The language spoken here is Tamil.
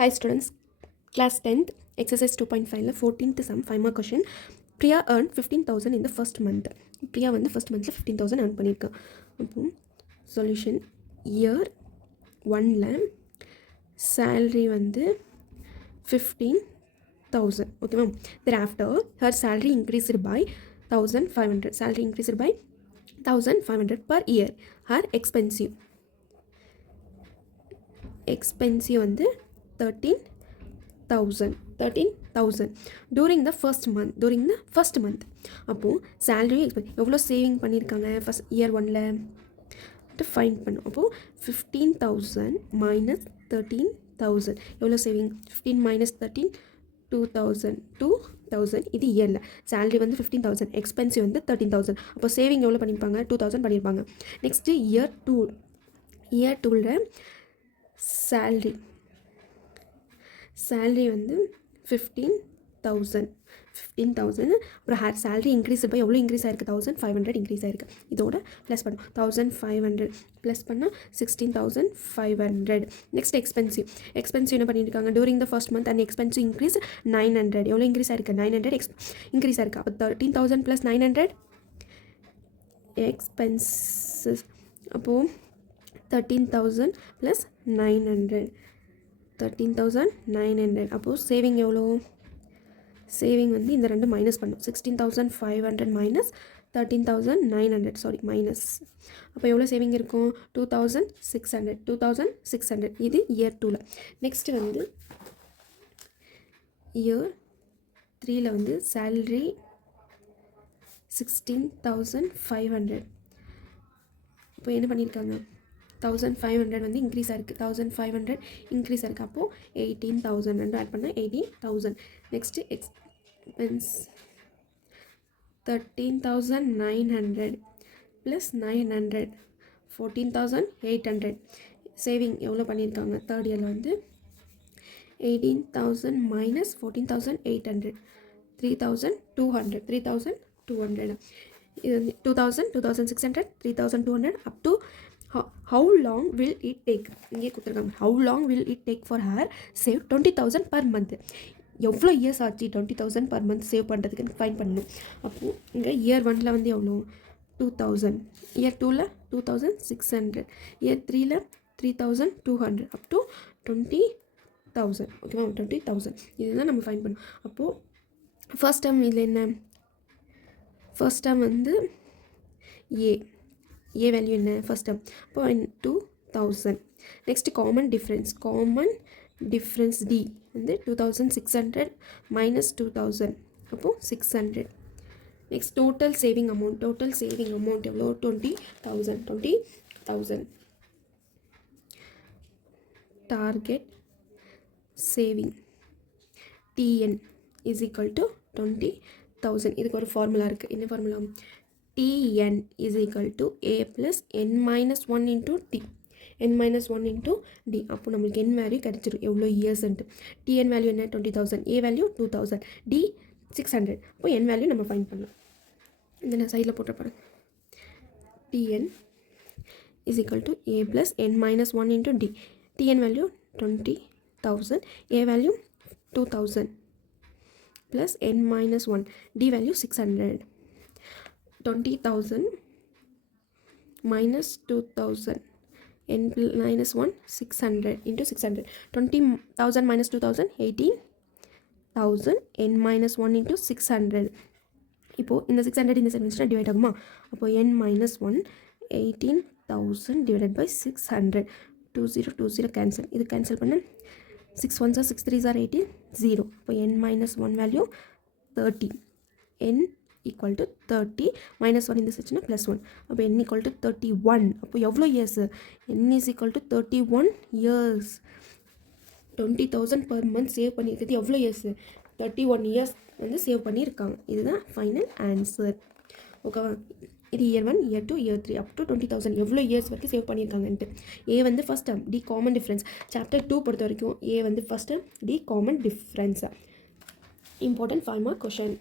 Hi students, class 10th, exercise 2.5 14th sum 5 mark question. Priya earned 15,000 in the first month. Priya வந்து first monthல 15,000 earn பண்ணியிருக்கா. அப்போ solution year 1ல salary வந்து 15,000. Okay ma'am. Thereafter her salary increased by 1,500. Salary increased by 1,500 per year. Her expensive வந்து 13,000 during the first month. அப்போ salary எவ்வளோ சேவிங் பண்ணியிருக்காங்க ஃபர்ஸ்ட் இயர் 1ல ஃபைண்ட் பண்ணும். அப்போது 15,000 minus 13,000 எவ்வளோ சேவிங் 15 minus 13 2,000 இது இயரில். சேலரி வந்து 15,000, எக்ஸ்பென்சிவ் வந்து 13,000. அப்போ சேவிங் எவ்வளோ பண்ணியிருப்பாங்க 2,000 பண்ணியிருப்பாங்க. நெக்ஸ்ட்டு இயர் 2ல salary வந்து 15,000 அப்புறம் ஹேர் salary இன்க்ரீஸ் பை எவ்வளோ இன்க்ரீஸ் ஆயிருக்கு 1,500 இன்க்ரீஸ் ஆயிருக்கு. இதோட ப்ளஸ் பண்ணும் 1,500 ப்ளஸ் பண்ணால் 16,500. நெக்ஸ்ட் எக்ஸ்பென்சிவ் என்ன பண்ணியிருக்காங்க during the first month and expensive increase 900. எவ்வளோ இன்க்ரீஸ் ஆயிருக்கு 900 இன்க்ரீஸ் ஆயிருக்கு. அப்போ 13,000 ப்ளஸ் 900 எக்ஸ்பென்சஸ். அப்போது 13,000 ப்ளஸ் 900 13,900. அப்போது சேவிங் எவ்வளோ சேவிங் வந்து இந்த ரெண்டு மைனஸ் பண்ணும் 16,500 மைனஸ் 13,900 மைனஸ். அப்போ எவ்வளோ சேவிங் இருக்கும் 2,600 இது இயர் 2ல். நெக்ஸ்ட்டு வந்து இயர் 3ல் வந்து சேலரி 16,500. இப்போ என்ன பண்ணியிருக்காங்க 1,500 வந்து இன்க்ரீஸ் ஆயிருக்கு 1,500 இன்க்ரீஸ் ஆயிருக்கு. அப்போது 18,000 ரெண்டு ஆட் பண்ணால் 18,000. Next expense 13,900 plus 900 14,800. சேவிங் எவ்வளோ பண்ணியிருக்காங்க தேர்ட் இயரில் வந்து 18,000 மைனஸ் 14,800 3,200 இது வந்து 2,600 3,200 up to how long will it take இங்கே கொடுத்துருக்காங்க how long will it take for her save 20,000 per month. எவ்வளோ இயர்ஸ் ஆச்சு 20,000 per month சேவ் பண்ணுறதுக்கு ஃபைன் பண்ணணும். அப்போது இங்கே இயர் 1ல் வந்து எவ்வளோ 2,000, இயர் 2ல் 2,600, இயர் 3ல் 3,200 அப் டு 20,000. ஓகேவா 20,000 இதுதான் நம்ம ஃபைன் பண்ணணும். அப்போது ஃபர்ஸ்ட் டேர்ம் இதில் என்ன ஃபர்ஸ்ட் டேர்ம் வந்து ஏ வேல்யூ என்ன ஃபர்ஸ்ட் டேர்ம் அப்போ 2,000. நெக்ஸ்ட் காமன் டிஃப்ரென்ஸ் டி வந்து 2,600 மைனஸ் 2,000 அப்போது 600. நெக்ஸ்ட் டோட்டல் சேவிங் அமௌண்ட் எவ்வளோ 20,000 target saving TN is equal to 20,000. இதுக்கு ஒரு ஃபார்முலா இருக்குது. என்ன formula Tn is equal to A plus n minus 1 into T. n minus 1 into D. அப்போ நம்மளுக்கு n வேல்யூ கிடைச்சிடும் எவ்வளோ இயர்ஸ்ன்ட்டு. Tn வேல்யூ என்ன 20,000, A வேல்யூ 2,000, D 600. அப்போ n வேல்யூ நம்ம ஃபைண்ட் பண்ணலாம். இந்த நான் சைடில் போட்டு பாருங்க. Tn is equal to A plus n minus 1 into D. Tn value 20,000, A value 2,000 plus n minus 1, D value 600. 20,000 minus 2,000 n minus 1 600 into 600. 20,000 minus 2,000 18,000 n minus 1 into 600. இப்போது இந்த 600 இந்த செகண்ட்ஸ்னால் டிவைட் ஆகுமா. அப்போது n minus 1 18,000 divided by 600 20 cancel. இது கேன்சல் பண்ண 6 1s are 6 3s are 18 0. அப்போ n minus 1 value 30. n equal to 30 minus 1 இந்த செக்ஷன் ப்ளஸ் 1. அப்போ n equal to 31. அப்போ எவ்வளோ years n is equal to 31 years. 20,000 per month save பண்ணியிருக்கிறது எவ்வளோ இயர்ஸ் 31 இயர்ஸ் வந்து சேவ் பண்ணியிருக்காங்க. இதுதான் ஃபைனல் ஆன்சர். ஓகேவா இது year 1 year 2 year 3 up to 20,000 எவ்வளோ இயர்ஸ் வரைக்கும் சேவ் பண்ணியிருக்காங்கன்ட்டு. ஏ வந்து first term, d common difference. Chapter 2 பொறுத்த வரைக்கும் ஏ வந்து first term, d common difference. Important 5 mark question.